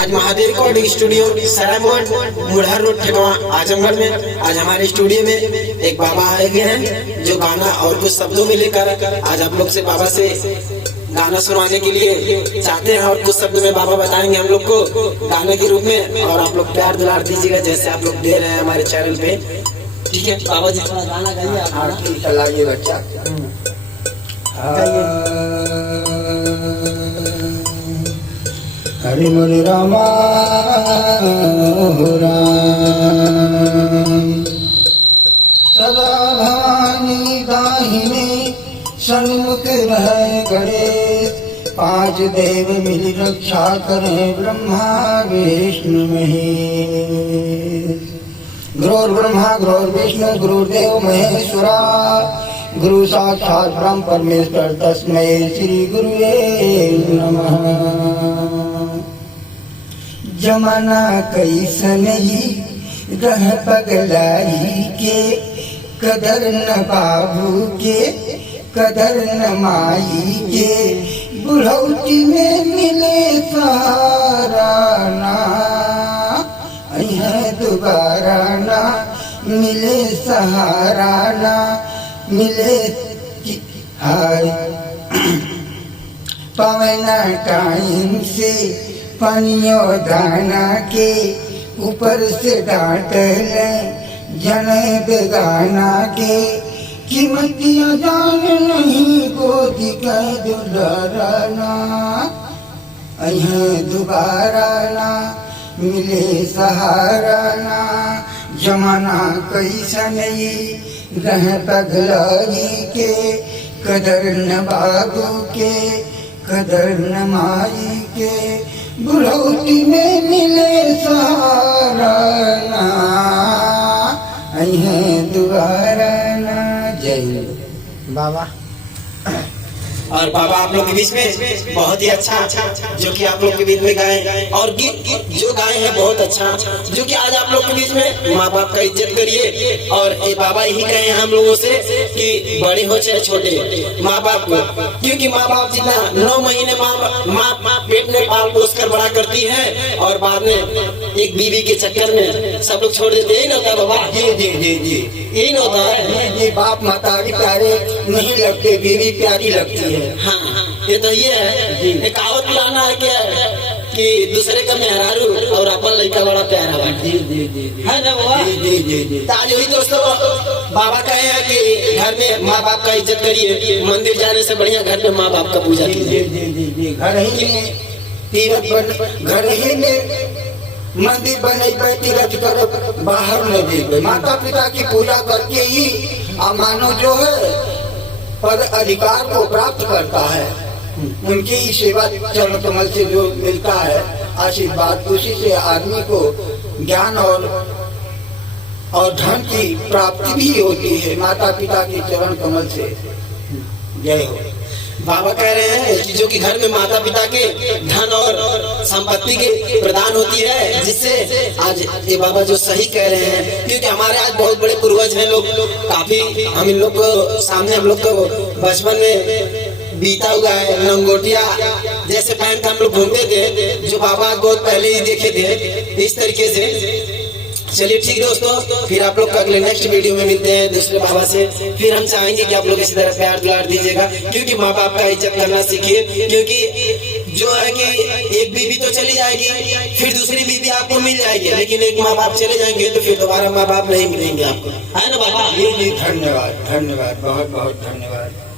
आज Mahadev recording studio Saraimohan Mudhar road Thekwa Azamgarh में आज हमारे स्टूडियो में एक बाबा आए गए हैं जो गाना और कुछ शब्दों में लेकर आज आप लोग से बाबा से गाना सुनवाने के लिए चाहते हैं और कुछ शब्द में बाबा बताएंगे हम लोग को गाने के रूप में। और आप लोग प्यार दुलार दीजिएगा जैसे आप लोग दे रहे हैं हमारे चैनल पे। ठीक है बाबा जी थोड़ा गाना गाइए आप। चलाइए बच्चा हरि बोल रामा सदा भवानी दाहिने सन्मुख रहे गणेश, पांच देव मिल रक्षा करें ब्रह्मा विष्णु महेश। गुरुर्ब्रह्मा गुरुर्विष्णु गुरुदेव महेश्वरा, गुरु साक्षात ब्रह्म परमेश्वर तस्मै श्री गुरुवे नमः। जमाना कैसन ही रह पगलाई के, कदर न बाबू के कदर न माई के, बुढ़ौती में मिले सहारा ना, दोबारा ना मिले सहारा ना मिले हाय। पवना टाइम से पानियों दाना के, ऊपर से डांट ले जने बेगाना के, कीमतियाँ जान नहीं गोदी का दुलाराना, दोबारा ना मिले सहारा ना। जमाना कैसा नहीं रह पगलाई के, कदर न बाबू के कदर न माई के, बुढ़ौती में मिले सहारा ना, दोबारा ना। जय बाबा। और बाबा आप लोग के बीच में बहुत ही अच्छा जो कि आप लोग के बीच में गाए और गीत जो गाए हैं बहुत अच्छा, जो कि आज आप लोग के बीच में माँ बाप का इज्जत करिए। और ये बाबा यही कहे हैं हम लोगों से कि बड़े हो चाहे छोटे माँ बाप को, क्योंकि माँ बाप जितना 9 महीने माँ पेट में पाल पोस कर बड़ा करती है और बाद में एक बीवी के चक्कर में सब लोग छोड़ देते। यही ना होता बाबा? जी जी जी जी यही ना होता है? ये बाप माता भी प्यारे नहीं लगते, बीवी प्यारी लगती है। हाँ ये तो ये है कहावत पुराना है क्या कि दूसरे का मेहरारू और अपन लड़का बड़ा प्यारा है। जी जी जी है ना बाबा? जी जी जी। आज वही दोस्तों बाबा कहे हैं कि घर में माँ बाप का इज्जत करिए, मंदिर जाने से बढ़िया घर में माँ बाप का पूजा कीजिए। जी जी जी। घर ही में तीरथ बन, घर ही में मंदिर बने तीरथ कर, बाहर न दे। माता पिता की पूजा करके ही मानव जो है पद अधिकार को प्राप्त करता है। उनकी ही सेवा चरण कमल से जो मिलता है आशीर्वाद, उसी से आदमी को ज्ञान और धन की प्राप्ति भी होती है, माता पिता के चरण कमल से। जय हो। बाबा कह रहे हैं कि जो कि घर में माता पिता के धन और संपत्ति के प्रदान होती है, जिससे आज ये बाबा जो सही कह रहे हैं, क्योंकि हमारे आज बहुत बड़े पूर्वज हैं लोग, काफी हम इन लोग को सामने हम लोग को बचपन में बीता हुआ है। लंगोटिया जैसे पहन कर हम लोग घूमते थे, जो बाबा गोद पहले ही देखे थे इस तरीके से। चलिए ठीक दोस्तों, फिर आप लोग अगले नेक्स्ट वीडियो में मिलते हैं दूसरे बाबा से। फिर हम चाहेंगे कि आप लोग इसी तरह प्यार दुलार दीजिएगा, क्योंकि माँ बाप का इज्जत करना सीखिए। क्योंकि जो है कि एक बीवी तो चली जाएगी, फिर दूसरी बीवी आपको मिल जाएगी, लेकिन एक माँ बाप चले जाएंगे तो फिर दोबारा माँ बाप नहीं मिलेंगे आपको, है ना बाबा? धन्यवाद धन्यवाद, बहुत बहुत धन्यवाद।